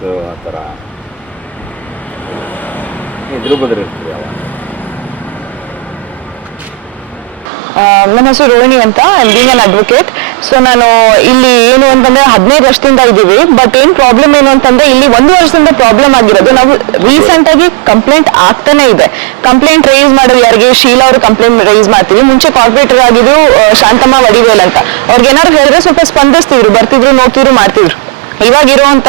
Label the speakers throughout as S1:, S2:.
S1: Fits ಆ ಥರ. ಎದುರು ಬದ್ರ
S2: ಇರ್ತದೆ ನನ್ನ ಹೆಸರು ರೋಹಿಣಿ ಅಂತ ಬೀಂಗ್ ಅನ್ ಅಡ್ವೊಕೇಟ್ ಸೊ ನಾನು ಇಲ್ಲಿ ಏನು ಅಂತಂದ್ರೆ ಹದಿನೈದು ವರ್ಷದಿಂದ ಇದ್ದೀವಿ. ಬಟ್ ಏನ್ ಪ್ರಾಬ್ಲಮ್ ಏನು ಅಂತಂದ್ರೆ ಇಲ್ಲಿ ಒಂದು ವರ್ಷದಿಂದ ಪ್ರಾಬ್ಲಮ್ ಆಗಿರೋದು. ನಾವು ರೀಸೆಂಟ್ ಆಗಿ ಕಂಪ್ಲೇಂಟ್ ಆಗ್ತಾನೆ ಇದೆ. ಕಂಪ್ಲೇಂಟ್ ರೈಸ್ ಮಾಡೋದು ಯಾರಿಗೆ? ಶೀಲಾ ಅವರು ಕಂಪ್ಲೇಂಟ್ ರೈಸ್ ಮಾಡ್ತೀವಿ. ಮುಂಚೆ ಕಾರ್ಪೊರೇಟರ್ ಆಗಿದ್ರು ಶಾಂತಮ್ಮ ವಡಿವೇಲ್ ಅಂತ. ಅವ್ರಿಗೆ ಏನಾದ್ರು ಹೇಳಿದ್ರೆ ಸ್ವಲ್ಪ ಸ್ಪಂದಿಸ್ತಿದ್ರು, ಬರ್ತಿದ್ರು, ನೋಡ್ತಿದ್ರು, ಮಾಡ್ತಿದ್ರು. ಇವಾಗ ಇರುವಂತ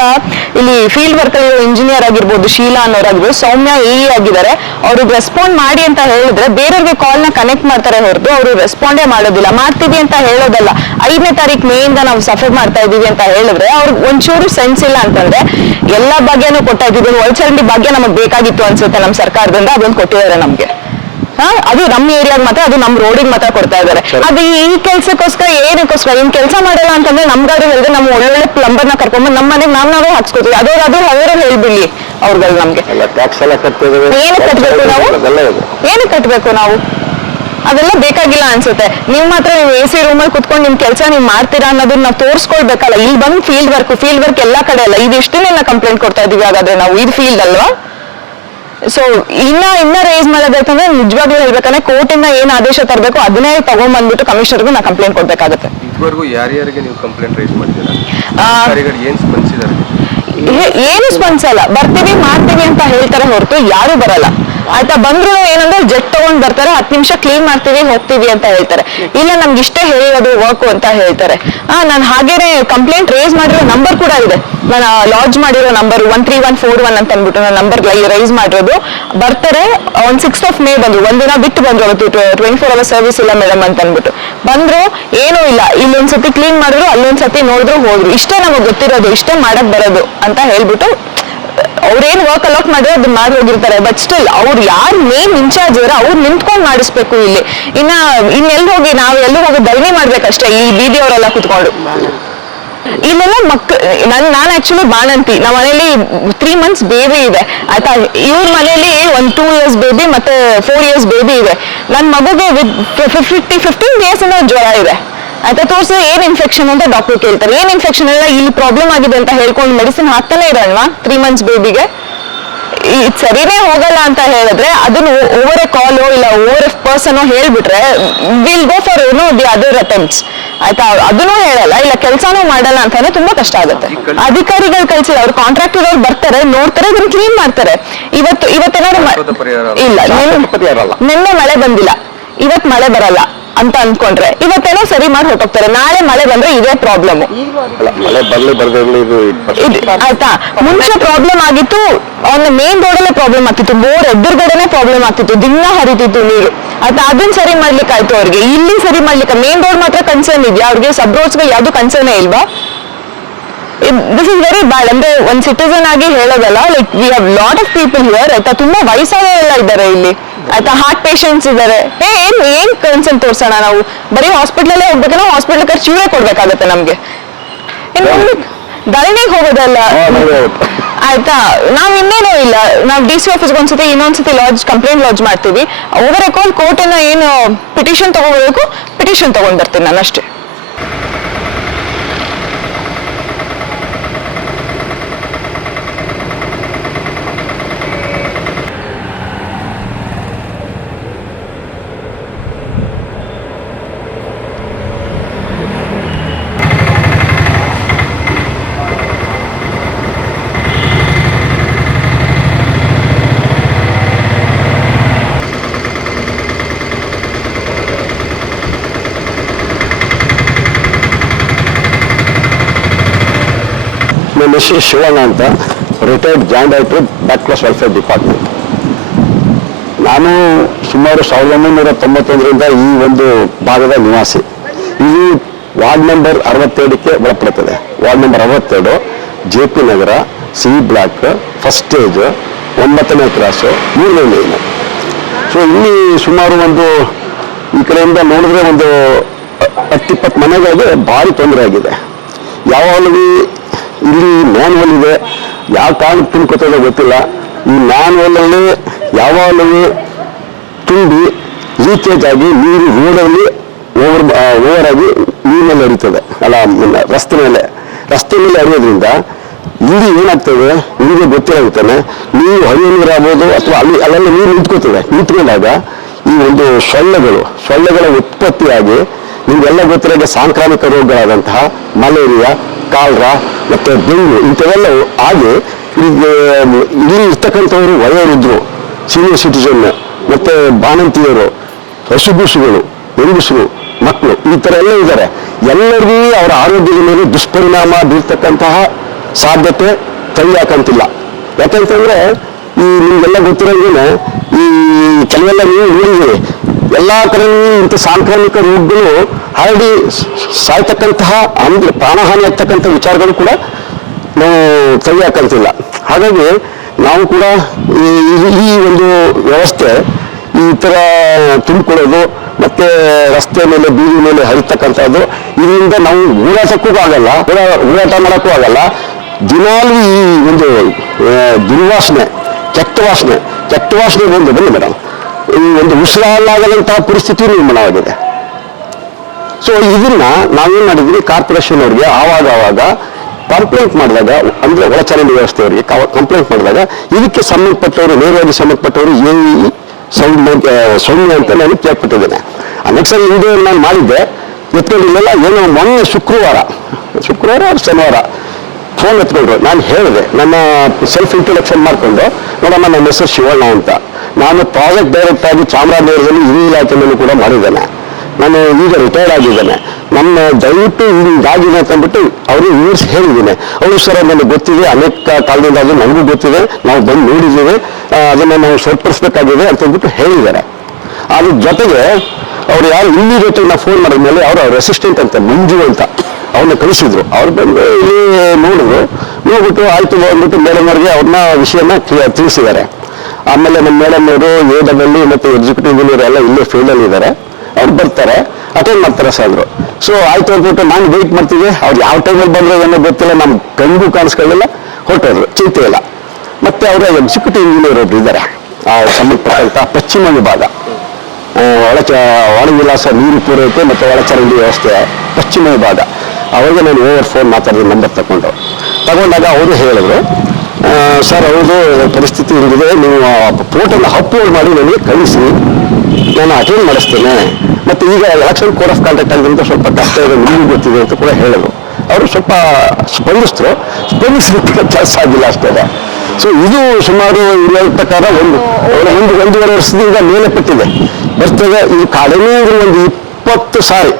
S2: ಇಲ್ಲಿ ಫೀಲ್ಡ್ ವರ್ಕ್ ಇಂಜಿನಿಯರ್ ಆಗಿರ್ಬೋದು, ಶೀಲಾ ಅನ್ನೋರಾಗಿರ್ಬೋದು, ಸೌಮ್ಯ ಎ ಆಗಿದ್ದಾರೆ. ಅವರು ರೆಸ್ಪಾಂಡ್ ಮಾಡಿ ಅಂತ ಹೇಳಿದ್ರೆ ಬೇರೆಯವ್ರಿಗೆ ಕಾಲ್ನ ಕನೆಕ್ಟ್ ಮಾಡ್ತಾರೆ ಹೊರತು ಅವರು ರೆಸ್ಪಾಂಡೇ ಮಾಡೋದಿಲ್ಲ. ಮಾಡ್ತೀವಿ ಅಂತ ಹೇಳೋದಲ್ಲ. ಐದನೇ ತಾರೀಕು ಮೇಯಿಂದ ನಾವು ಸಫರ್ ಮಾಡ್ತಾ ಇದೀವಿ ಅಂತ ಹೇಳಿದ್ರೆ ಅವ್ರಿಗೆ ಒಂಚೂರು ಸೆನ್ಸ್ ಇಲ್ಲ ಅಂತಂದ್ರೆ ಎಲ್ಲಾ ಭಾಗ್ಯನೂ ಕೊಟ್ಟಾಗಿದ್ದು ಇದ್ದೀವಿ ಒಳಚರಂಡಿ ಭಾಗ್ಯ ನಮಗೆ ಬೇಕಾಗಿತ್ತು ಅನ್ಸುತ್ತೆ ನಮ್ಮ ಸರ್ಕಾರದಿಂದ. ಅದೊಂದು ಕೊಟ್ಟಿದ್ದಾರೆ ನಮ್ಗೆ. ಅದು ನಮ್ಮ ಏರಿಯಾಗ ಮಾತ್ರ ಅದು ನಮ್ಮ ರೋಡಿಗೆ ಮಾತ್ರ ಕೊಡ್ತಾ ಇದಾರೆ ಅದು ಈ ಕೆಲ್ಸಕ್ಕೋಸ್ಕರ ಏನಕ್ಕೋಸ್ಕರ ಇನ್ ಕೆಲಸ ಮಾಡಲ್ಲ ಅಂತಂದ್ರೆ ನಮ್ಗಾದ್ರು ಹೇಳಿದ್ರೆ ನಮ್ಮ ಒಳ್ಳೊಳ್ಳೆ ಪ್ಲಂಬರ್ನ ಕರ್ಕೊಂಡ್ಬಂದು ನಮ್ಮ ಮನೆಗೆ ನಾವ್ ನಾವೇ ಹಾಕ್ಸ್ಕೊತೀವಿ. ಅದೇ ಅದು ಅವರೇ ಹೇಳ್ಬಿಡ್ಲಿ ಅವ್ರಗಳು ನಮ್ಗೆ. ಏನು ಕಟ್ಬೇಕು ನಾವು? ಏನು ಕಟ್ಬೇಕು ನಾವು? ಅದೆಲ್ಲ ಬೇಕಾಗಿಲ್ಲ ಅನ್ಸುತ್ತೆ. ನೀವ್ ಮಾತ್ರ ನೀವು ಎ ಸಿ ರೂಮಲ್ಲಿ ಕುತ್ಕೊಂಡು ನಿಮ್ ಕೆಲಸ ನೀವ್ ಮಾಡ್ತೀರಾ ಅನ್ನೋದನ್ನ ನಾವು ತೋರಿಸ್ಕೊಳ್ಬೇಕಲ್ಲ. ಇಲ್ಲಿ ಬಂದು ಫೀಲ್ಡ್ ವರ್ಕ್ ಫೀಲ್ಡ್ ವರ್ಕ್ ಎಲ್ಲಾ ಕಡೆ ಅಲ್ಲ. ಇದು ಇಷ್ಟನ್ನೆಲ್ಲ ಕಂಪ್ಲೇಂಟ್ ಕೊಡ್ತಾ ಇದೀವಿ ಹಾಗಾದ್ರೆ ನಾವು. ಇದು ಫೀಲ್ಡ್ ಅಲ್ವಾ? ಸೊ ಇನ್ನ ಇನ್ನ ರೇಸ್ ಮಾಡಬೇಕಂದ್ರೆ ನಿಜವಾಗ್ಲೂ ಹೇಳ್ಬೇಕಂದ್ರೆ ಕೋರ್ಟಿಂದ ಏನ್ ಆದೇಶ ತರಬೇಕು ಅದನ್ನೇ ತಗೊಂಡ್ಬಂದ್ಬಿಟ್ಟು ಕಮಿಷನರ್ಗೂ ನಾ ಕಂಪ್ಲೇಂಟ್ ಕೊಡ್ಬೇಕಾಗತ್ತೆ.
S3: ಇದುವರೆಗೂ ಯಾರ್ಯಾರಿಗೆ ನೀವು ಕಂಪ್ಲೇಂಟ್ ರೈಸ್ ಮಾಡಿದ್ದೀರಾ?
S2: ಆ,
S3: ಅಧಿಕಾರಿಗಳು ಏನು ಸ್ಪಂದಿಸಿದ್ದಾರೆ?
S2: ಏನು ಸ್ಪಂದಿಸಲ್ಲ. ಬರ್ತೀವಿ ಮಾಡ್ತೀವಿ ಅಂತ ಹೇಳ್ತಾರೆ ಹೊರತು ಯಾರು ಬರಲ್ಲ. ಆಯ್ತಾ? ಬಂದ್ರು ಏನಂದ್ರೆ ಜೆಟ್ ತಗೊಂಡ್ ಬರ್ತಾರೆ, ಹತ್ತು ನಿಮಿಷ ಕ್ಲೀನ್ ಮಾಡ್ತೀವಿ, ಹೋಗ್ತೀವಿ ಅಂತ ಹೇಳ್ತಾರೆ. ಇಲ್ಲ, ನಮ್ಗೆ ಇಷ್ಟೇ ಹೇಳಿರೋದು ವರ್ಕ್ ಅಂತ ಹೇಳ್ತಾರೆ. ಆ, ನಾನು ಹಾಗೇನೆ ಕಂಪ್ಲೇಂಟ್ ರೇಸ್ ಮಾಡಿರೋ ನಂಬರ್ ಕೂಡ ಇದೆ. ನಾನು ಲಾಡ್ಜ್ ಮಾಡಿರೋ number one three one four one ಅಂತ ಅಂದ್ಬಿಟ್ಟು ನಾನು ನಂಬರ್ ರೈಸ್ ಮಾಡಿರೋದು. ಬರ್ತಾರೆ ಆನ್ ಸಿಕ್ಸ್ ಆಫ್ ಮೇ ಬಂದ್ರು ದಿನ ಬಿಟ್ಟು ಬಂದ್ರು ಅವತ್ತು ಟ್ವೆಂಟಿ ಫೋರ್ ಅವರ್ ಸರ್ವಿಸ್ ಇಲ್ಲ ಮೇಡಮ್ ಅಂತ ಅಂದ್ಬಿಟ್ಟು. ಬಂದ್ರು, ಏನೂ ಇಲ್ಲ. ಇಲ್ಲೊಂದ್ಸತಿ ಕ್ಲೀನ್ ಮಾಡಿದ್ರು, ಅಲ್ಲೊಂದ್ಸತಿ ನೋಡಿದ್ರು, ಹೋದ್ರು. ಇಷ್ಟೇ ನಮಗೆ ಗೊತ್ತಿರೋದು, ಇಷ್ಟೇ ಮಾಡಕ್ ಬರೋದು ಅಂತ ಹೇಳ್ಬಿಟ್ಟು ಅವ್ರೇನ್ ವರ್ಕ್ ಅಲಾಟ್ ಮಾಡಿದ್ರೆ ಅದನ್ನ ಮಾಡಿ ಹೋಗಿರ್ತಾರೆ. ಬಟ್ ಸ್ಟಿಲ್ ಅವ್ರು ಯಾರು ಮೇನ್ ಇನ್ಚಾರ್ಜ್ ಇರೋ ಅವ್ರು ನಿಂತ್ಕೊಂಡು ಮಾಡಿಸ್ಬೇಕು ಇಲ್ಲಿ. ಇನ್ನ ಇನ್ನೆಲ್ಲಿ ಹೋಗಿ, ನಾವು ಎಲ್ಲೂ ಹೋಗಿ ಧರಣಿ ಮಾಡ್ಬೇಕಷ್ಟೇ ಈ ಬೀದಿಯವರೆಲ್ಲ ಕುತ್ಕೊಂಡು. ಇಲ್ಲೆಲ್ಲ ಮಕ್, ನನ್, ನಾನ್ ಆಕ್ಚುಲಿ ಬಾಣಂತಿ. ನಮ್ಮ ಮನೇಲಿ ತ್ರೀ ಮಂತ್ಸ್ ಬೇಬಿ ಇದೆ. ಆಯ್ತಾ? ಇವ್ರ ಮನೇಲಿ ಒಂದ್ ಟೂ ಇಯರ್ಸ್ ಬೇಬಿ ಮತ್ತೆ ಫೋರ್ ಇಯರ್ಸ್ ಬೇಬಿ ಇದೆ. ನನ್ ಮಗುಗೆ ವಿತ್ ಫಿಫ್ಟಿ ಫಿಫ್ಟೀನ್ ಡೇಸ್ ಇಂದ ಜ್ವರ ಇದೆ. ಆಯ್ತಾ ತೋರಿಸಿದ್ರೆ ಏನ್ ಇನ್ಫೆಕ್ಷನ್ ಅಂತ ಡಾಕ್ಟರ್ ಕೇಳ್ತಾರೆ. ಏನ್ ಇನ್ಫೆಕ್ಷನ್ ಎಲ್ಲ ಇಲ್ಲಿ ಪ್ರಾಬ್ಲಮ್ ಆಗಿದೆ ಅಂತ ಹೇಳ್ಕೊಂಡು ಮೆಡಿಸಿನ್ ಹಾಕ್ತಾನೆ ಇರಲ್ವಾ? ತ್ರೀ ಮಂತ್ಸ್ ಬೇಬಿಗೆ ಇದು ಸರಿನೇ ಹೋಗಲ್ಲ ಅಂತ ಹೇಳಿದ್ರೆ ಅದನ್ನ ಓವರ್ ಎ ಕಾಲು ಇಲ್ಲ ಓವರ್ ಎ ಪರ್ಸನೋ ಹೇಳ್ಬಿಟ್ರೆ ವಿಲ್ ಗೋ ಫಾರ್ ಏನೋ ದಿ ಅದರ್ ಅಟೆಂಪ್ಟ್ಸ್ ಆಯ್ತಾ? ಅದನ್ನೂ ಹೇಳಲ್ಲ. ಇಲ್ಲ ಕೆಲಸನೂ ಮಾಡಲ್ಲ ಅಂತಂದ್ರೆ ತುಂಬಾ ಕಷ್ಟ ಆಗುತ್ತೆ. ಅಧಿಕಾರಿಗಳು ಕಳ್ಸಿಲ್ಲ. ಅವ್ರು ಕಾಂಟ್ರಾಕ್ಟರ್ ಅವ್ರು ಬರ್ತಾರೆ ನೋಡ್ತಾರೆ ಅದನ್ನ ಕ್ಲೀನ್ ಮಾಡ್ತಾರೆ. ಇವತ್ತು ಇವತ್ತೇನಾದ್ರು. ಇಲ್ಲ. ನಿನ್ನೆ ಮಳೆ ಬಂದಿಲ್ಲ. ಇವತ್ ಮಳೆ ಬರಲ್ಲ. ಅಂತ ಅನ್ಕೊಂಡ್ರೆ. ಇವತ್ತೇನೋ ಸರಿ ಮಾಡಿ ಹೊಟ್ಟೋಗ್ತಾರೆ ನಾಳೆ ಮಳೆ ಬಂದ್ರೆ ಇದೇ ಪ್ರಾಬ್ಲಮ್
S1: ಅಲ್ಲ ಮಳೆ ಬರ್ಲಿ ಬರದಿರಲಿ ಇದು
S2: ಆಯ್ತಾ? ಮುಂಚೆ ಪ್ರಾಬ್ಲಮ್ ಆಗಿತ್ತು. ಒಂದು ಮೇನ್ ರೋಡಲ್ಲೇ ಪ್ರಾಬ್ಲಮ್ ಆಗ್ತಿತ್ತು. ಬೋರ್ ಎದುರುಗಡೆನೆ ಪ್ರಾಬ್ಲಮ್ ಆಗ್ತಿತ್ತು. ದಿನ ಹರಿತಿತ್ತು ನೀರು. ಆಯ್ತಾ? ಅದನ್ನ ಸರಿ ಮಾಡ್ಲಿಕ್ಕೆ ಆಯ್ತು ಅವ್ರಿಗೆ. ಇಲ್ಲಿ ಸರಿ ಮಾಡ್ಲಿಕ್ಕೆ ಮೇನ್ ರೋಡ್ ಮಾತ್ರ ಕನ್ಸರ್ನ್ ಇದೆಯಾ? ಅವ್ರಿಗೆ ಸಬ್ ರೋಡ್ಸ್ಗೆ ಯಾವ್ದು ಕನ್ಸರ್ನೇ ಇಲ್ವಾ? ದಿಸ್ ಇಸ್ ವೆರಿ ಬ್ಯಾಡ್ ಅಂದ್ರೆ ಒಂದ್ ಸಿಟಿಸನ್ ಆಗಿ ಹೇಳೋದಲ್ಲ like we have lot of people here ಆಯ್ತಾ? ತುಂಬಾ ವಯಸ್ಸಾದವರೆಲ್ಲ ಇದ್ದಾರೆ ಇಲ್ಲಿ. ಆಯ್ತಾ? ಹಾರ್ಟ್ ಪೇಷಂಟ್ಸ್ ಇದ್ದಾರೆ. ಏ ಏನ್ ಏನ್ ಕನ್ಸರ್ನ್ ತೋರ್ಸೋಣ ನಾವು? ಬರೀ ಹಾಸ್ಪಿಟ್ಲಲ್ಲೇ ಹೋಗ್ಬೇಕಂದ್ರೆ ಹಾಸ್ಪಿಟಲ್ ಖರ್ಚು ಇವರೇ ಕೊಡ್ಬೇಕಾಗತ್ತೆ ನಮ್ಗೆ. ಇನ್ನು ಧರಣಿಗೆ ಹೋಗೋದಲ್ಲ? ಆಯ್ತಾ? ನಾವ್ ಇನ್ನೇನೂ ಇಲ್ಲ. ನಾವ್ ಡಿ ಸಿ ಆಫೀಸ್ಗೆ ಒಂದ್ಸತಿ ಇನ್ನೊಂದ್ಸತಿ ಲಾಡ್ಜ್ ಕಂಪ್ಲೇಂಟ್ ಲಾಡ್ಜ್ ಮಾಡ್ತೀವಿ. ಓವರ್ ಅಕೌಂಟ್ ಕೋರ್ಟಿನ ಏನು ಪಿಟಿಷನ್ ತಗೋಬೇಕು ಪಿಟಿಷನ್ ತಗೊಂಡ್ ಬರ್ತೀನಿ ನಾನು ಅಷ್ಟೇ
S1: ನನ್ನ ಹೆಸರು ಶಿವಣ್ಣ ಅಂತ. Retired joint director back class welfare department ನಾನು ಸುಮಾರು ಸಾವಿರದ ಒಂಬೈನೂರ ತೊಂಬತ್ತೊಂದರಿಂದ ಈ ಒಂದು ಭಾಗದ ನಿವಾಸಿ. ಇದು ವಾರ್ಡ್ ನಂಬರ್ ಅರವತ್ತೆರಡಕ್ಕೆ ಒಳಪಡುತ್ತದೆ. ವಾರ್ಡ್ ನಂಬರ್ ಅರವತ್ತೆರಡು J P Nagar C block first stage ಒಂಬತ್ತನೇ ಕ್ರಾಸು ಮೂರನೇ ಲೈನು ಸೊ ಇಲ್ಲಿ ಸುಮಾರು ಒಂದು ಈ ಕಡೆಯಿಂದ ನೋಡಿದ್ರೆ ಒಂದು ಹತ್ತಿಪ್ಪತ್ತು ಮನೆಗಳಿಗೆ ಭಾರಿ ತೊಂದರೆ ಆಗಿದೆ. ಯಾವಾಗಲೂ ಇಲ್ಲಿ ಮ್ಯಾನ್ವಲ್ ಇದೆ. ಯಾವ ತುಂಬ್ಕೊತದೆ ಗೊತ್ತಿಲ್ಲ. ಈ ಮ್ಯಾನ್ವಲಲ್ಲಿ ಯಾವಾಗಲೂ ತುಂಬಿ ಲೀಕೇಜ್ ಆಗಿ ನೀರು ರೋಡಲ್ಲಿ ಓವರ್ ಓವರ್ ಆಗಿ ನೀರಿನಲ್ಲಿ ಹರಿತದೆ. ಅಲ್ಲ ರಸ್ತೆ ಮೇಲೆ. ರಸ್ತೆ ಮೇಲೆ ಹರಿಯೋದ್ರಿಂದ ಇಲ್ಲಿ ಏನಾಗ್ತದೆ? ನಿಮಗೆ ಗೊತ್ತಿರಾಗುತ್ತಾನೆ ನೀವು ನೀರು ಆಗ್ಬೋದು ಅಥವಾ ಅಲ್ಲಿ, ಅಲ್ಲೆಲ್ಲ ನೀರು ನಿಂತ್ಕೋತದೆ ನಿಂತ್ಕೊಂಡಾಗ ಈ ಒಂದು ಸೊಳ್ಳೆಗಳು, ಸೊಳ್ಳೆಗಳ ಉತ್ಪತ್ತಿಯಾಗಿ ನಿಮಗೆಲ್ಲ ಗೊತ್ತಿರೋ ಸಾಂಕ್ರಾಮಿಕ ರೋಗಗಳಾದಂತಹ ಮಲೇರಿಯಾ ಕಾಲ್ರಾ ಮತ್ತು ಬೆಂಗು ಇಂಥವೆಲ್ಲ ಆಗಿ ಈಗ ಇಲ್ಲಿ ಇರ್ತಕ್ಕಂಥವರು ವಯೋವೃದ್ಧರು ಸೀನಿಯರ್ ಸಿಟಿಜನ್ ಮತ್ತೆ ಬಾಣಂತಿಯರು ಹಸುಗುಸುಗಳು ಹೆಂಗುಸುಗಳು ಮಕ್ಕಳು, ಈ ಥರ ಎಲ್ಲ ಇದ್ದಾರೆ. ಎಲ್ಲರಿಗೂ ಅವರ ಆರೋಗ್ಯದ ಮೇಲೆ ದುಷ್ಪರಿಣಾಮ ಬೀರ್ತಕ್ಕಂತಹ ಸಾಧ್ಯತೆ ತಳಿಯಾಕಂತಿಲ್ಲ ಯಾಕಂತಂದ್ರೆ ಈ ನಿಮ್ಗೆಲ್ಲ ಗೊತ್ತಿರೋಂಗೆ ಈ ಕೆಲವೆಲ್ಲ ನೀವು ನೋಡಿದ್ದೀರಿ ಎಲ್ಲ ಕಡೆ ಇಂಥ ಸಾಂಕ್ರಾಮಿಕ ರೋಗಗಳು ಹರಡಿ ಸಾಯ್ತಕ್ಕಂತಹ ಅಂದ್ರೆ ಪ್ರಾಣಹಾನಿ ಆಗ್ತಕ್ಕಂಥ ವಿಚಾರಗಳು ಕೂಡ ನಾವು ತೆಗಿಯಾಕಂತಿಲ್ಲ ಹಾಗಾಗಿ ನಾವು ಕೂಡ ಈ ಒಂದು ವ್ಯವಸ್ಥೆ, ಈ ಥರ ತುಂಬಿಕೊಳ್ಳೋದು, ಮತ್ತೆ ರಸ್ತೆ ಮೇಲೆ, ಬೀದಿ ಮೇಲೆ ಹರಿತಕ್ಕಂಥದ್ದು, ಇದರಿಂದ ನಾವು ಓಡಾಟಕ್ಕೂ ಆಗಲ್ಲ ಓಡಾ- ಓಡಾಟ ಮಾಡೋಕ್ಕೂ ಆಗಲ್ಲ. ದಿನಾಲು ಈ ಒಂದು ದುರ್ವಾಸನೆ, ಕೆಟ್ಟ ವಾಸನೆ ಕೆಟ್ಟ ವಾಸನೆ ಬಂದು, ಬನ್ನಿ ಮೇಡಮ್ ಒಂದು ಉಸಿರಾಲಾಗದಂತಹ ಪರಿಸ್ಥಿತಿ ನಿರ್ಮಾಣವಾಗಿದೆ. ಸೊ ಇದನ್ನ ನಾವೇನ್ ಮಾಡಿದ್ವಿ? ಕಾರ್ಪೊರೇಷನ್ ಅವರಿಗೆ ಆವಾಗ ಆವಾಗ ಕಂಪ್ಲೇಂಟ್ ಮಾಡಿದಾಗ, ಅಂದ್ರೆ ಒಳಚರಂಡಿ ವ್ಯವಸ್ಥೆಯವರಿಗೆ ಕಂಪ್ಲೇಂಟ್ ಮಾಡಿದಾಗ, ಇದಕ್ಕೆ ಸಂಬಂಧಪಟ್ಟವರು ನೇರವಾಗಿ ಸಂಬಂಧಪಟ್ಟವರು ಎ ಸೌಂಡ್ ಸೌಮ್ಯ ಅಂತ ನಾನು ಕೇಳ್ಪಟ್ಟಿದ್ದೇನೆ. ನೆಕ್ಸ್ಟ್ ಹಿಂದೆ ನಾನು ಮಾಡಿದ್ದೆ. ಎತ್ಕೊಂಡಿಲ್ಲ ಏನೋ ಮೊನ್ನೆ ಶುಕ್ರವಾರ ಶುಕ್ರವಾರ ಶನಿವಾರ ಫೋನ್ ಎತ್ಕೊಂಡ್ರು. ನಾನು ಹೇಳಿದೆ. ನನ್ನ ಸೆಲ್ಫ್ ಇಂಟ್ರೊಡಕ್ಷನ್ ಮಾಡಿಕೊಂಡು, ನೋಡಮ್ಮ, ನನ್ನ ಹೆಸರು ಶಿವಣ್ಣ ಅಂತ. ನಾನು ಪ್ರಾಜೆಕ್ಟ್ ಡೈರೆಕ್ಟ್ ಆಗಿ ಚಾಮರಾಜನಗರದಲ್ಲಿ ಈ ಇಲಾಖೆಯಲ್ಲೂ ಕೂಡ ಮಾಡಿದ್ದೇನೆ. ನಾನು ಈಗ ರಿಟೈರ್ಡ್ ಆಗಿದ್ದೇನೆ. ನನ್ನ ದಯವಿಟ್ಟು ಹಿಂಗಾಗಿದೆ ಅಂತ ಅಂದ್ಬಿಟ್ಟು ಅವರು ಇವರ್ಸ್ ಹೇಳಿದ್ದೀನಿ. ಅವರು ಸರ್, ನನಗೆ ಗೊತ್ತಿದೆ. ಅನೇಕ ಕಾಲದಿಂದಾಗಿ ನನಗೂ ಗೊತ್ತಿದೆ. ನಾವು ಬಂದು ನೋಡಿದ್ದೀವಿ. ಅದನ್ನು ನಾವು ಸರಿಪಡಿಸ್ಬೇಕಾಗಿದೆ ಅಂತ ಅಂದ್ಬಿಟ್ಟು ಹೇಳಿದ್ದಾರೆ. ಅದ್ರ ಜೊತೆಗೆ ಅವ್ರು ಯಾರು ಇಮಿಡಿಯೇಟ್ ನಾವು ಫೋನ್ ಮಾಡಿದ ಮೇಲೆ ಅವರು ಅವ್ರ ಅಸಿಸ್ಟೆಂಟ್ ಅಂತ, ಮಂಜು ಅಂತ. ಅವ್ರನ್ನ ಕಳಿಸಿದ್ರು. ಅವ್ರು ಬಂದು ಇಲ್ಲಿ ನೋಡಿದ್ರು. ನೋಡ್ಬಿಟ್ಟು ಆಯ್ತು ಅಂದ್ಬಿಟ್ಟು ಮೇಡಮ್ ಅವ್ರಿಗೆ ಅವ್ರನ್ನ ವಿಷಯನ ತಿಳಿಸಿದ್ದಾರೆ. ಆಮೇಲೆ ನಮ್ಮ ಮೇಡಮ್ ಅವರು ಡಬ್ಲ್ಯೂ ಮತ್ತು ಎಕ್ಸಿಕ್ಯೂಟಿವ್ ಎಲ್ಲ ಇಲ್ಲೇ ಫೀಲ್ಡಲ್ಲಿ ಇದ್ದಾರೆ. ಅವ್ರು ಬರ್ತಾರೆ. ಅಟೆಂಡ್ ಮಾಡ್ತಾರೆ ಸರ್ ಅಂದ್ರು ಸೊ ಆಯ್ತು ಅಂದ್ಬಿಟ್ಟು ನಾನು ವೇಟ್ ಮಾಡ್ತೀವಿ ಅವ್ರು ಯಾವ ಟೈಮಲ್ಲಿ ಬಂದ್ರೆ ಏನೋ ಗೊತ್ತಿಲ್ಲ. ನಮ್ಮ ಕಣ್ಗೂ ಕಾಣಿಸ್ಕೊಳ್ಳಿಲ್ಲ. ಹೊರಟೋದ್ರು. ಚಿಂತೆ ಇಲ್ಲ. ಮತ್ತೆ ಅವರ ಎಕ್ಸಿಕ್ಯೂಟಿವ್ ಇಂಜಿನಿಯರ್ ಒಬ್ರು ಇದ್ದಾರೆ. ಆ ಸಮೀಪ ಪಶ್ಚಿಮ ವಿಭಾಗ. ಒಳಚ ಒಳವಿಲಾಸ ನೀರು ಪೂರೈಕೆ ಮತ್ತು ಒಳಚರಂಡಿ ವ್ಯವಸ್ಥೆ ಪಶ್ಚಿಮ ವಿಭಾಗ. ಅವಾಗ ನಾನು ಓವರ್ ಫೋನ್ ಮಾತಾಡಿದ ನಂಬರ್ ತಗೊಂಡು. ತಗೊಂಡಾಗ ಅವರು ಹೇಳಿದ್ರು ಸರ್, ಅವ್ರದ್ದು ಪರಿಸ್ಥಿತಿ ಹಿಂಗಿದೆ, ನೀವು ಫೋಟೋನ ಅಪ್ಲೋಡ್ ಮಾಡಿ ನನಗೆ ಕಳಿಸಿ. ನಾನು ಅಟೆಂಡ್ ಮಾಡಿಸ್ತೇನೆ. ಮತ್ತು ಈಗ ಎಲೆಕ್ಷನ್ ಕೋಡ್ ಆಫ್ ಕಾಂಟ್ಯಾಕ್ಟ್ ಅಂತ ಸ್ವಲ್ಪ ಕಷ್ಟ ಇದೆ, ನಿಮಗೂ ಗೊತ್ತಿದೆ ಅಂತ ಕೂಡ ಹೇಳಿದ್ರು. ಅವರು ಸ್ವಲ್ಪ ಸ್ಪಂದಿಸಿದ್ರು. ಸ್ಪಂದಿಸಲಿಕ್ಕೆ ಕೆಲಸ ಆಗಿಲ್ಲ ಅಷ್ಟೇ ಸೊ ಇದು ಸುಮಾರು ಇರುವ ಪ್ರಕಾರ ಒಂದು ಒಂದು ಒಂದೂವರೆ ವರ್ಷದಿಂದ ಮೇಲೆ ಪಟ್ಟಿದೆ. ಬರ್ತದೆ, ಈ ಅಂದ್ರೆ ಒಂದು ಇಪ್ಪತ್ತು ಸಾರಿ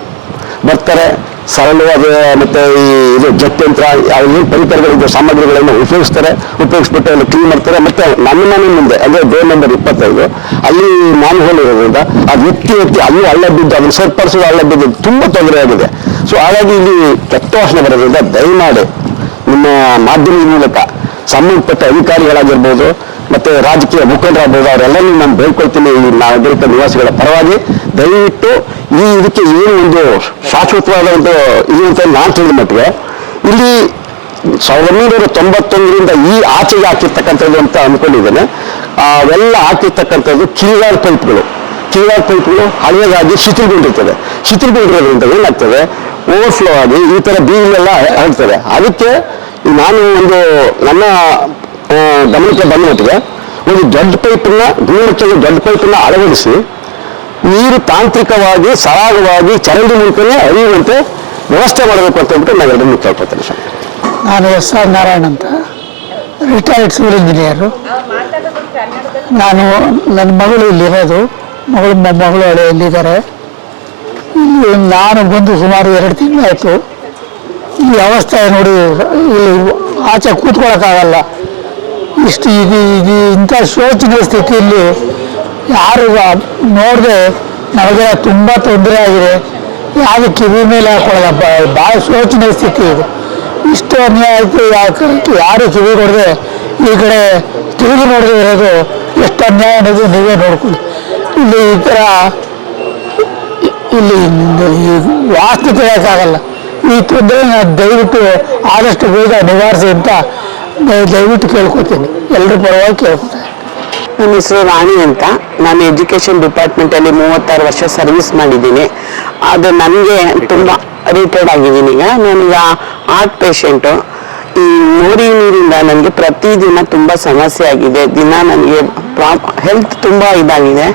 S1: ಬರ್ತಾರೆ. ಸರಳವಾದ ಮತ್ತೆ ಈ ಇದು ಜಟ್ಟಂತ್ರ ಯಾವ ಏನು ಸಾಮಗ್ರಿಗಳನ್ನು ಉಪಯೋಗಿಸ್ತಾರೆ, ಉಪಯೋಗಿಸ್ಬಿಟ್ಟು ಅಲ್ಲಿ ಕ್ಲೀನ್ ಮಾಡ್ತಾರೆ. ಮತ್ತೆ ನಮ್ಮ ಮನೆ ಮುಂದೆ, ಅಂದ್ರೆ ಡೋರ್ ನಂಬರ್ ಇಪ್ಪತ್ತೈದು, ಅಲ್ಲಿ ನಾನು ಇರೋದ್ರಿಂದ ಅದು ವ್ಯಕ್ತಿ ಎತ್ತಿ ಅಲ್ಲೂ ಹಳ್ಳ ಬಿದ್ದು, ಅದನ್ನು ಸರಿಪಡಿಸೋದು ಹಳ್ಳ ಬಿದ್ದು, ತುಂಬಾ ತೊಂದರೆ ಆಗಿದೆ. ಸೊ ಹಾಗಾಗಿ ಇಲ್ಲಿ ಕೆಟ್ಟ ವಾಸನೆ ಬರೋದ್ರಿಂದ ದಯಮಾಡಿ ನಿಮ್ಮ ಮಾಧ್ಯಮದ ಮೂಲಕ ಸಂಬಂಧಪಟ್ಟ ಅಧಿಕಾರಿಗಳಾಗಿರ್ಬೋದು, ಮತ್ತೆ ರಾಜಕೀಯ ಮುಖಂಡರಾಗ್ಬೋದು ಅವರೆಲ್ಲರೂ ನಾನು ಬೇಡ್ಕೊಳ್ತೀನಿ. ಈ ನಾಗರಿಕ ನಿವಾಸಿಗಳ ಪರವಾಗಿ ದಯವಿಟ್ಟು ಈ ಇದಕ್ಕೆ ಏನು ಒಂದು ಶಾಶ್ವತವಾದ ಒಂದು ಇದು ಅಂತ ನಾನು ತಿಳಿದ ಮಟ್ಟಿಗೆ ಇಲ್ಲಿ ಸಾವಿರದ ಒಂಬೈನೂರ ತೊಂಬತ್ತೊಂದರಿಂದ ಈ ಆಚೆಗೆ ಹಾಕಿರ್ತಕ್ಕಂಥದ್ದು ಅಂತ ಅಂದ್ಕೊಂಡಿದ್ದೇನೆ ಅವೆಲ್ಲ ಹಾಕಿರ್ತಕ್ಕಂಥದ್ದು ಕಿರಿದಾದ ಪೈಪ್ಗಳು. ಕಿರಿದಾದ ಪೈಪ್ಗಳು ಹಳೆಯದಾಗಿ ಶಿಥಿಲ್ಗೊಂಡಿರ್ತದೆ. ಶಿಥಿಲ್ಗೊಂಡಿರೋದ್ರಿಂದ ಏನಾಗ್ತದೆ? ಓವರ್ಫ್ಲೋ ಆಗಿ ಈ ಥರ ಬೀಗಳೆಲ್ಲ ಹರಡ್ತದೆ. ಅದಕ್ಕೆ ನಾನು ಒಂದು ನನ್ನ ಗಮನಕ್ಕೆ ಬಂದ ಮಟ್ಟಿಗೆ ಒಂದು ದೊಡ್ಡ ಪೈಪನ್ನ ಗುಣಮಟ್ಟದ ದೊಡ್ಡ ಪೈಪನ್ನ ಅಳವಡಿಸಿ ನೀರು ತಾಂತ್ರಿಕವಾಗಿ, ಸರಾಗವಾಗಿ, ಚರಂಡಿ ಮೂಲಕನೇ ಹರಿಯುವಂತೆ ವ್ಯವಸ್ಥೆ ಮಾಡಬೇಕು ಅಂತ ಹೇಳ್ಬಿಟ್ಟು ನಾನು ಎರಡನ್ನೂ ಕೇಳ್ಕೊತೇನೆ ಸರ್
S4: ನಾನು ಎಸ್ ಆರ್ ನಾರಾಯಣ್ ಅಂತ. ರಿಟೈರ್ಡ್ ಸಿವಿಲ್ ಇಂಜಿನಿಯರು ನಾನು ನನ್ನ ಮಗಳು ಇಲ್ಲಿರೋದು. ಮಗಳು ಮಗಳು ಹಳೆ ಇಲ್ಲಿದ್ದಾರೆ. ಇಲ್ಲಿ ನಾನು ಬಂದು ಸುಮಾರು ಎರಡು ತಿಂಗಳಾಯಿತು. ಈ ಅವಸ್ಥೆ ನೋಡಿ, ಇಲ್ಲಿ ಆಚೆ ಕೂತ್ಕೊಳ್ಳೋಕ್ಕಾಗಲ್ಲ ಇಷ್ಟು ಇದು ಇದು ಇಂಥ ಶೋಚನೀಯ ಸ್ಥಿತಿಯಲ್ಲಿ ಯಾರು ನೋಡದೆ ನಮಗೆ ತುಂಬ ತೊಂದರೆ ಆಗಿದೆ. ಯಾವುದು ಕಿವಿ ಮೇಲೆ ಹಾಕೊಳ್ಳಲ್ಲ ಭಾಳ ಶೋಚನೆ ಸ್ಥಿತಿ ಇದು. ಇಷ್ಟು ಅನ್ಯಾಯ ಆಯಿತು ಯಾರು ಕಿವಿ ಕೊಡದೆ ಈ ಕಡೆ ತಿರುಗಿ ನೋಡದೆ ಇರೋದು? ಎಷ್ಟು ಅನ್ಯಾಯ ಅನ್ನೋದು ನೀವೇ ನೋಡ್ಕೊಳ್ಳಿ. ಇಲ್ಲಿ ಈ ಥರ ಇಲ್ಲಿ ವಾಸ್ತು ತೆಗೆಯೋಕ್ಕಾಗಲ್ಲ ಈ ತೊಂದರೆ ದಯವಿಟ್ಟು ಆದಷ್ಟು ಬೇಗ ನಿವಾರಿಸಿ ಅಂತ ದಯ- ದಯವಿಟ್ಟು ಕೇಳ್ಕೊತೀನಿ. ಎಲ್ಲರೂ ಪರವಾಗಿ ಕೇಳ್ಕೊತೀನಿ.
S5: ನನ್ನ ಹೆಸರು ರಾಣಿ ಅಂತ. ನಾನು ಎಜುಕೇಷನ್ ಡಿಪಾರ್ಟ್ಮೆಂಟಲ್ಲಿ ಮೂವತ್ತಾರು ವರ್ಷ ಸರ್ವಿಸ್ ಮಾಡಿದ್ದೀನಿ. ಅದು ನನಗೆ ತುಂಬ ರಿಟೈರ್ಡ್ ಆಗಿದ್ದೀನಿ. ಈಗ ನಾನೀಗ ಹಾರ್ಟ್ ಪೇಷೆಂಟು ಈ ಮೋರಿ ನೀರಿಂದ ನನಗೆ ಪ್ರತಿದಿನ ತುಂಬ ಸಮಸ್ಯೆ ಆಗಿದೆ. ದಿನ ನನಗೆ ಹೆಲ್ತ್ ತುಂಬ ಇದಾಗಿದೆ.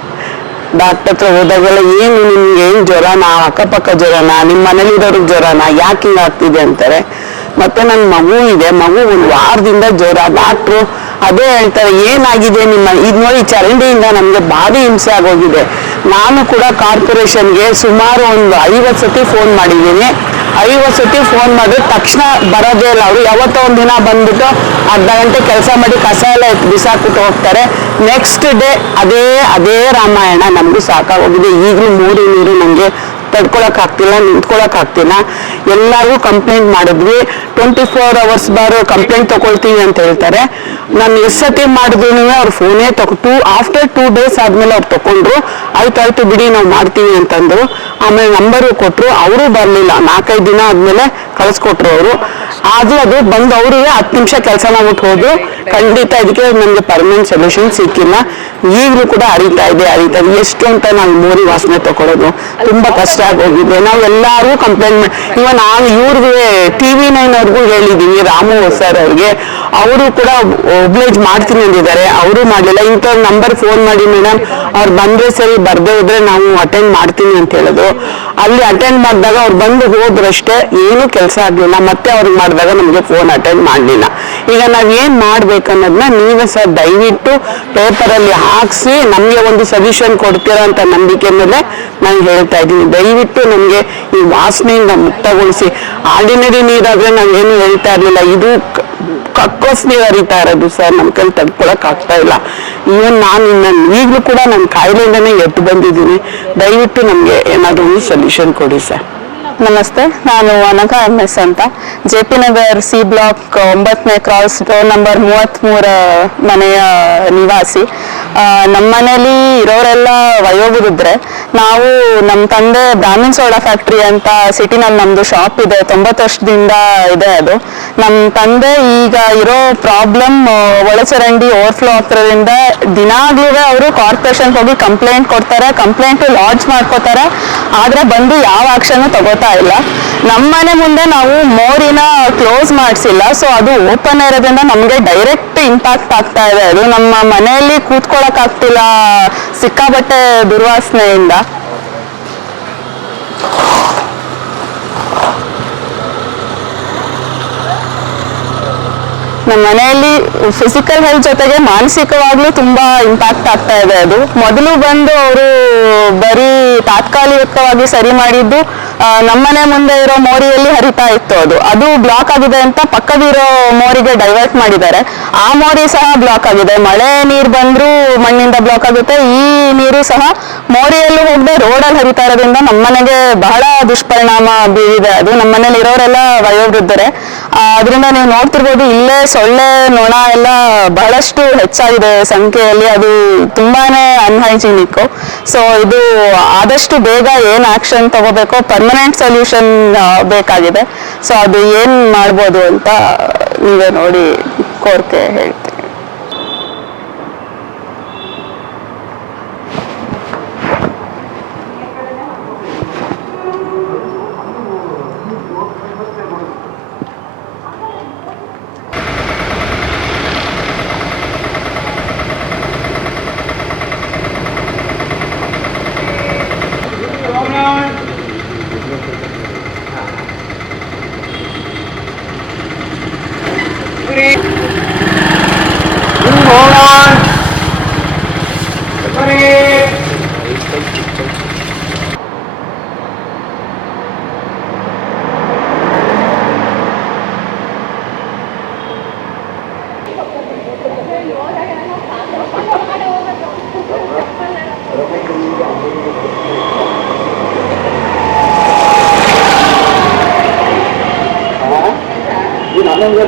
S5: ಡಾಕ್ಟರ್ ಹತ್ರ ಹೋದಾಗೆಲ್ಲ ಏನು ನಿಮ್ಗೆ ಏನು ಜ್ವರನ, ಅಕ್ಕಪಕ್ಕ ಜ್ವರನ ನಿಮ್ಮ ಮನೇಲಿರೋರಿಗೆ ಜ್ವರನ, ಯಾಕೆ ಹಿಂಗಾಗ್ತಿದೆ ಅಂತಾರೆ. ಮತ್ತೆ ನನ್ನ ಮಗು ಇದೆ. ಮಗು ಒಂದು ವಾರದಿಂದ ಜ್ವರ. ಡಾಕ್ಟ್ರು ಅದೇ ಹೇಳ್ತಾರೆ, ಏನಾಗಿದೆ ನಿಮ್ಮ ಇದು ನೋಡಿ, ಚರಂಡಿಯಿಂದ ನಮಗೆ ಭಾರಿ ಹಿಂಸೆ ಆಗೋಗಿದೆ. ನಾನು ಕೂಡ ಕಾರ್ಪೊರೇಷನ್ಗೆ ಸುಮಾರು ಒಂದು ಐವತ್ತು ಸತಿ ಫೋನ್ ಮಾಡಿದ್ದೀನಿ. ಐವತ್ತು ಸತಿ ಫೋನ್ ಮಾಡಿದ್ರೆ ತಕ್ಷಣ ಬರೋದೇ ಇಲ್ಲ. ಅವರು ಯಾವತ್ತೋ ಒಂದು ದಿನ ಬಂದ್ಬಿಟ್ಟು ಅರ್ಧ ಗಂಟೆ ಕೆಲಸ ಮಾಡಿ ಕಸ ಎಲ್ಲ ಬಿಸಾಕ್ಬಿಟ್ಟು ಹೋಗ್ತಾರೆ. ನೆಕ್ಸ್ಟ್ ಡೇ ಅದೇ ಅದೇ ರಾಮಾಯಣ ನಮಗೂ ಸಾಕಾಗೋಗಿದೆ. ಈಗಲೂ ಮೂರು ನೀರು ನನಗೆ ತಡ್ಕೊಳಕ್ ಆಗ್ತಿಲ್ಲ, ನಿಂತ್ಕೊಳಕ್ ಆಗ್ತಿಲ್ಲ. ಎಲ್ಲರಿಗೂ ಕಂಪ್ಲೇಂಟ್ ಮಾಡಿದ್ವಿ. ಟ್ವೆಂಟಿ ಫೋರ್ ಅವರ್ಸ್ ಬಾರು ಕಂಪ್ಲೇಂಟ್ ತಗೊಳ್ತೀವಿ ಅಂತ ಹೇಳ್ತಾರೆ. ನಾನು ಎಷ್ಟು ಸತಿ ಮಾಡಿದ್ರು ಅವ್ರು ಫೋನೇ ತಗೊ ಟೂ ಆಫ್ಟರ್ ಟೂ ಡೇಸ್ ಆದ್ಮೇಲೆ ಅವ್ರು ಆಯ್ತು ಆಯ್ತು ಬಿಡಿ, ನಾವು ಮಾಡ್ತೀವಿ ಅಂತಂದ್ರು. ಆಮೇಲೆ ನಂಬರು ಕೊಟ್ಟರು ಅವರು ಬರಲಿಲ್ಲ. ನಾಲ್ಕೈದು ದಿನ ಆದ್ಮೇಲೆ ಕಳಿಸ್ಕೊಟ್ರು ಅವರು ಆದ್ರೂ ಅದು ಬಂದು ಅವರಿಗೆ ಹತ್ತು ನಿಮಿಷ ಕೆಲಸ ಮಾಡ್ಬಿಟ್ಟು ಹೋದ್ರು. ಖಂಡಿತ ಇದಕ್ಕೆ ನಮ್ಗೆ ಪರ್ಮನೆಂಟ್ ಸೊಲ್ಯೂಷನ್ ಸಿಕ್ಕಿಲ್ಲ. ಈಗಲೂ ಕೂಡ ಅರಿತಾ ಇದೆ ಅರಿತಾ ಇದೆ. ಎಷ್ಟು ಅಂತ ನಾವು ಮೋರಿ ವಾಸನೆ ತಗೊಳ್ಳೋದು ತುಂಬಾ ಕಷ್ಟ ಆಗೋಗಿದೆ. ನಾವು ಎಲ್ಲಾರು ಕಂಪ್ಲೇಂಟ್ ಇವಾಗ ನಾನು ಇವ್ರಿಗೆ ಟಿ ವಿ ನೈನ್ ಅವ್ರಿಗೂ ಹೇಳಿದೀವಿ, ರಾಮು ಸರ್ ಅವ್ರಿಗೆ ಅವರು ಕೂಡ ಒಬ್ಲೈಜ್ ಮಾಡ್ತೀನಿ ಅಂದಿದ್ದಾರೆ. ಅವರು ಮಾಡಲಿಲ್ಲ. ಇಂಥ ನಂಬರ್ ಫೋನ್ ಮಾಡಿ ಮೇಡಮ್ ಅವ್ರು ಬಂದ್ರೆ ಸರಿ, ಬರ್ದೇ ಹೋದ್ರೆ ನಾವು ಅಟೆಂಡ್ ಮಾಡ್ತೀನಿ ಅಂತ ಹೇಳಿದ್ರು ಅಲ್ಲಿ ಅಟೆಂಡ್ ಮಾಡಿದಾಗ ಅವ್ರು ಬಂದು ಹೋದ್ರಷ್ಟೇ ಏನು ಕೆಲಸ ಆಗಲಿಲ್ಲ. ಮತ್ತೆ ಅವ್ರಿಗೆ ಮಾಡಿದಾಗ ನಮಗೆ ಫೋನ್ ಅಟೆಂಡ್ ಮಾಡಲಿಲ್ಲ. ಈಗ ನಾವು ಏನು ಮಾಡಬೇಕು ಅನ್ನೋದನ್ನ ನೀವೇ ಸರ್ ದಯವಿಟ್ಟು ಪೇಪರ್ ಅಲ್ಲಿ ನಮಗೆ ಒಂದು ಸಜೆಷನ್ ಕೊಡ್ತೀರಾ ಅಂತ ನಂಬಿಕೆ ಮೇಲೆ ನಾನು ಹೇಳ್ತಾ ಇದ್ದೀನಿ. ದಯವಿಟ್ಟು ನಮಗೆ ಈ ವಾಸನೆಯಿಂದ ಮುಕ್ತಗೊಳಿಸಿ. ಆರ್ಡಿನರಿ ನಾವು ಏನು ಹೇಳ್ತಾ ಇರ್ಲಿಲ್ಲ. ಇದು ಕ- ಕಕ್ಕೋಸ್ ನೀರು ಹರಿತಾ ಇರೋದು ಸರ್. ನಮ್ ಕೈಲಿ ತಡ್ಕೊಳಕ್ ಆಗ್ತಾ ಇಲ್ಲ. ಇವನ್ ನಾನು ನನ್ನ ಈಗಲೂ ಕೂಡ ನನ್ನ ಕಾಯಿಲೆಯಿಂದನೇ ಎದ್ದು ಬಂದಿದ್ದೀನಿ. ದಯವಿಟ್ಟು ನಮ್ಗೆ ಏನಾದ್ರು ಒಂದು ಸೊಲ್ಯೂಷನ್ ಕೊಡಿ ಸರ್.
S6: ನಮಸ್ತೆ, ನಾನು ಅನಕ ಎಂ ಎಸ್ ಅಂತ. J P Nagar C block ಒಂಬತ್ತನೇ ಕ್ರಾಸ್ ಡೋರ್ ನಂಬರ್ ಮೂವತ್ತ್ಮೂರ ಮನೆಯ ನಿವಾಸಿ. ನಮ್ಮ ಮನೇಲಿ ಇರೋರೆಲ್ಲ ವಯೋವೃದ್ಧರೆ, ನಾವು ನಮ್ಮ ತಂದೆ ಬ್ರಾಹ್ಮಿನ್ ಸೋಡಾ ಫ್ಯಾಕ್ಟ್ರಿ ಅಂತ ಸಿಟಿನಲ್ಲಿ ನಮ್ಮದು ಶಾಪ್ ಇದೆ, ತೊಂಬತ್ತು ವರ್ಷದಿಂದ ಇದೆ ಅದು. ನಮ್ಮ ತಂದೆ ಈಗ ಇರೋ ಪ್ರಾಬ್ಲಮ್ ಒಳಚರಂಡಿ ಓವರ್ಫ್ಲೋ ಆಗ್ತಿರೋದ್ರಿಂದ ದಿನಾಗ್ಲೂ ಅವರು ಕಾರ್ಪೊರೇಷನ್ ಹೋಗಿ ಕಂಪ್ಲೇಂಟ್ ಕೊಡ್ತಾರೆ ಕಂಪ್ಲೇಂಟ್ ಲಾಡ್ಜ್ ಮಾಡ್ಕೋತಾರೆ, ಆದ್ರೆ ಬಂದು ಯಾವ ಆಕ್ಷನ್ ತಗೋತಾ ಇಲ್ಲ. ನಮ್ಮ ಮನೆ ಮುಂದೆ ನಾವು ಮೋರಿನ ಕ್ಲೋಸ್ ಮಾಡಿಸಿಲ್ಲ ಸೊ ಅದು ಓಪನ್ ಇರೋದ್ರಿಂದ ನಮಗೆ ಡೈರೆಕ್ಟ್ ಇಂಪ್ಯಾಕ್ಟ್ ಆಗ್ತಾ ಇದೆ. ಅದು ನಮ್ಮ ಮನೆಯಲ್ಲಿ ಕೂತ್ಕೊಳಕ್ ಆಗ್ತಿಲ್ಲ ಸಿಕ್ಕಾಬಟ್ಟೆ ದುರ್ವಾಸನೆಯಿಂದ. ನಮ್ಮ ಮನೆಯಲ್ಲಿ ಫಿಸಿಕಲ್ ಹೆಲ್ತ್ ಜೊತೆಗೆ ಮಾನಸಿಕವಾಗ್ಲೂ ತುಂಬಾ ಇಂಪ್ಯಾಕ್ಟ್ ಆಗ್ತಾ ಇದೆ ಅದು. ಮೊದಲು ಬಂದು ಅವರು ಬರೀ ತಾತ್ಕಾಲಿಕವಾಗಿ ಸರಿ ಮಾಡಿದ್ದು ನಮ್ಮನೆ ಮುಂದೆ ಇರೋ ಮೋರಿಯಲ್ಲಿ ಹರಿತಾ ಇತ್ತು ಅದು. ಅದು ಬ್ಲಾಕ್ ಆಗಿದೆ ಅಂತ ಪಕ್ಕದಿರೋ ಮೋರಿಗೆ ಡೈವರ್ಟ್ ಮಾಡಿದ್ದಾರೆ. ಆ ಮೋಡಿ ಸಹ ಬ್ಲಾಕ್ ಆಗಿದೆ. ಮಳೆ ನೀರು ಬಂದ್ರೂ ಮಣ್ಣಿಂದ ಬ್ಲಾಕ್ ಆಗುತ್ತೆ. ಈ ನೀರು ಸಹ ಮೋಡಿಯಲ್ಲಿ ಹೋಗದೆ ರೋಡಲ್ಲಿ ಹರಿತಾ ಇರೋದ್ರಿಂದ ನಮ್ಮನೆಗೆ ಬಹಳ ದುಷ್ಪರಿಣಾಮ ಬೀರಿದೆ. ಅದು ನಮ್ಮನೇಲಿ ಇರೋರೆಲ್ಲ ವಯೋವೃದ್ಧರೆ. ಅದರಿಂದ ನೀವು ನೋಡ್ತಿರ್ಬೋದು ಇಲ್ಲೇ ಸೊಳ್ಳೆ, ನೊಣ ಎಲ್ಲ ಬಹಳಷ್ಟು ಹೆಚ್ಚಾಗಿದೆ ಸಂಖ್ಯೆಯಲ್ಲಿ. ಅದು ತುಂಬಾನೇ ಅನ್ಹೈಜಿನಿಕ್ ಸೊ ಇದು ಆದಷ್ಟು ಬೇಗ ಏನ್ ಆಕ್ಷನ್ ತಗೋಬೇಕೋ ಪರ್ಮನೆಂಟ್ ಸೊಲ್ಯೂಷನ್ ಬೇಕಾಗಿದೆ. ಸೊ ಅದು ಏನ್ ಮಾಡ್ಬೋದು ಅಂತ ನೀವೇ ನೋಡಿ. mejor que es el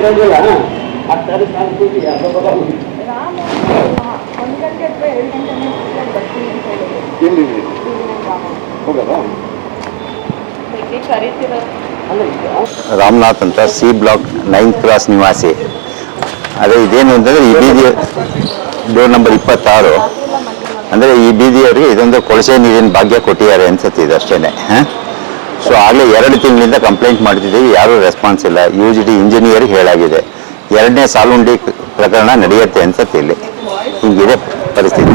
S6: ಕೋರಿಕೆ ಹೇಳ್ತೀನಿ
S7: ರಾಮನಾಥ್ ಅಂತ ಸಿ ಬ್ಲಾಕ್ ನೈನ್ತ್ ಕ್ಲಾಸ್ ನಿವಾಸಿ. ಅದೇ ಇದೇನು ಅಂತಂದ್ರೆ ಈ ಬೀದಿ ಡೋರ್ ನಂಬರ್ ಇಪ್ಪತ್ತಾರು. ಅಂದ್ರೆ ಈ ಬೀದಿಯವರಿಗೆ ಇದೊಂದು ಕೊಳಸೆ ನೀರಿನ ಭಾಗ್ಯ ಕೊಟ್ಟಿದ್ದಾರೆ ಅನ್ಸುತ್ತೆ ಇದು ಅಷ್ಟೇನೆ ಹ? ಸೊ ಆಗಲೇ ಎರಡು ತಿಂಗಳಿಂದ ಕಂಪ್ಲೇಂಟ್ ಮಾಡ್ತಿದ್ದೀವಿ. ಯಾರೂ ರೆಸ್ಪಾನ್ಸ್ ಇಲ್ಲ. ಯು ಜಿ ಡಿ ಇಂಜಿನಿಯರ್ ಹೇಳಾಗಿದೆ. ಎರಡನೇ ಸಾಲುಂಡಿ ಪ್ರಕರಣ ನಡೆಯುತ್ತೆ ಅನ್ಸತ್ತೆ ಇಲ್ಲಿ ಹಿಂಗಿದೆ ಪರಿಸ್ಥಿತಿ.